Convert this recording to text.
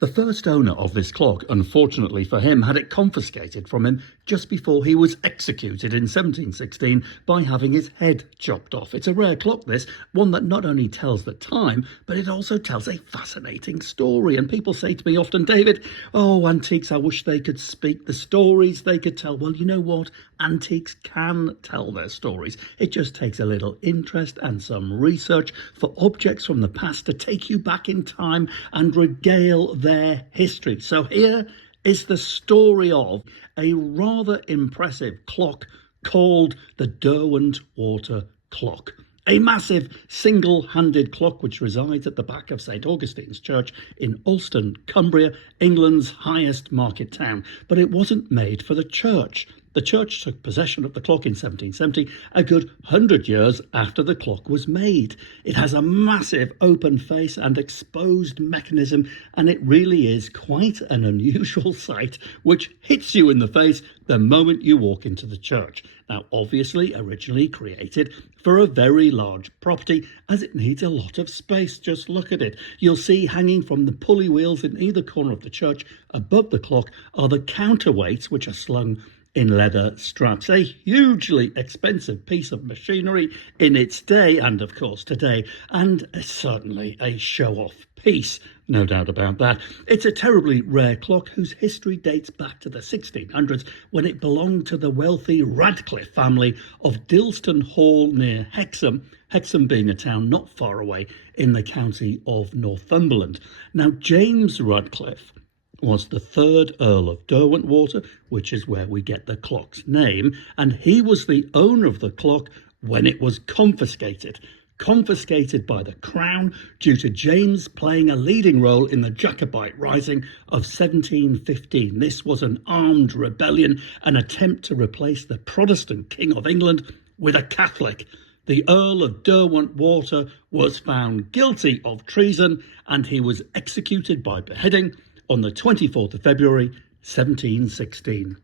The first owner of this clock, unfortunately for him, had it confiscated from him just before he was executed in 1716 by having his head chopped off. It's a rare clock, this, one that not only tells the time, but it also tells a fascinating story. And people say to me often, David, oh, antiques, I wish they could speak the stories they could tell. Well, you know what? Antiques can tell their stories. It just takes a little interest and some research for objects from the past to take you back in time and regale their history. So here is the story of a rather impressive clock called the Derwentwater clock. A massive single-handed clock which resides at the back of St Augustines Church in Alston, Cumbria, England's highest market town. But it wasn't made for the church. The church took possession of the clock in 1770, a good 100 years after the clock was made. It has a massive open face and exposed mechanism, and it really is quite an unusual sight which hits you in the face the moment you walk into the church. Now, obviously originally created for a very large property, as it needs a lot of space. Just look at it. You'll see hanging from the pulley wheels in either corner of the church above the clock are the counterweights which are slung in leather straps. A hugely expensive piece of machinery in its day and of course today, and certainly a show-off piece, no doubt about that. It's a terribly rare clock whose history dates back to the 1600s when it belonged to the wealthy Radcliffe family of Dilston Hall near Hexham, Hexham being a town not far away in the county of Northumberland. Now, James Radcliffe was the third Earl of Derwentwater, which is where we get the clock's name, and he was the owner of the clock when it was confiscated by the Crown due to James playing a leading role in the Jacobite Rising of 1715. This was an armed rebellion, an attempt to replace the Protestant King of England with a Catholic. The Earl of Derwentwater was found guilty of treason and he was executed by beheading on the 24th of February, 1716.